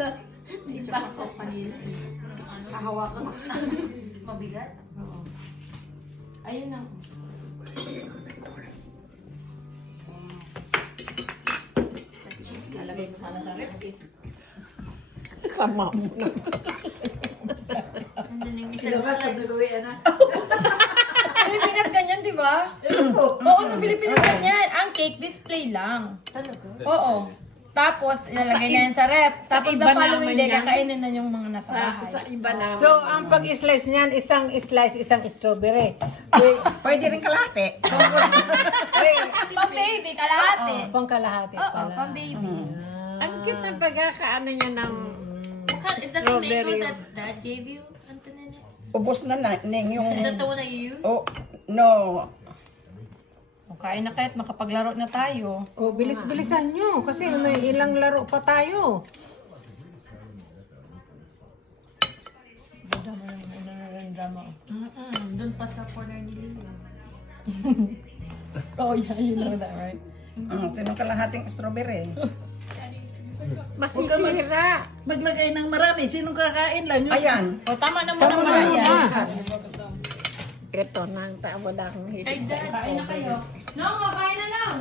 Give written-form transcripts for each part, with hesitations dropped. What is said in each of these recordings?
Hindi pa ako kanina. Hahawakan ko sa Mabigat? Oo. Ayun na. Nalagay mo sana sa rep eh. Sama mo na. Nandun yung isang Sino ka slice. pagduduyan na? Pilipinas ganyan, di ba? Oo, sa Pilipinas ganyan. Ang cake display lang. Talaga? Oo. Tapos, ilalagay na yan sa rep. sa Tapos, iba the following naman day, yan. kakainin na yung mga nasa bahay. Sa iba na. So, ang pag-slice niyan, isang slice, isang strawberry. Pwede rin kalahati. Pang baby, kalahati. Pang kalahati Oo, pala. pang baby. Ang cute ng pagkakaano niya ng... Is that the mango Strawberry. that Dad gave you, Antonina? Ubos na Ning, yung... Is that the one that you use? Oh, no. O, kain na kahit makapaglaro na tayo. O, bilis-bilisan nyo. Kasi may ilang laro pa tayo. Ganda mo yung drama. Doon pa sa corner ni Leo. Oh yeah, you know that, right? Sinong kalahating strawberry? Masisira. Maglagay ng marami. Sinong kakain lang? Yung... Ayan. O, tama na muna Tama mga na. yan. Ito na ang tawad akong Kay hilig sa Dad, kain na kayo. No, kain na lang.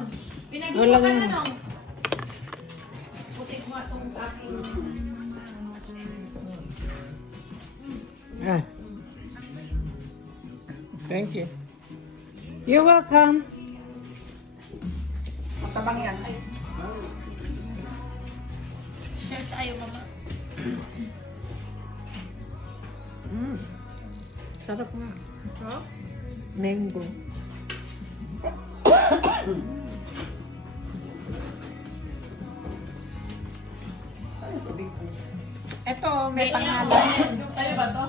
Pinag-iwa Walang- ka na lang. Putik mo itong aking... Ah. Thank you. You're welcome. Matabang yan. Share tayo, mama. Sarap nga. Mango. Ito, may pangalan. Tayo ba to?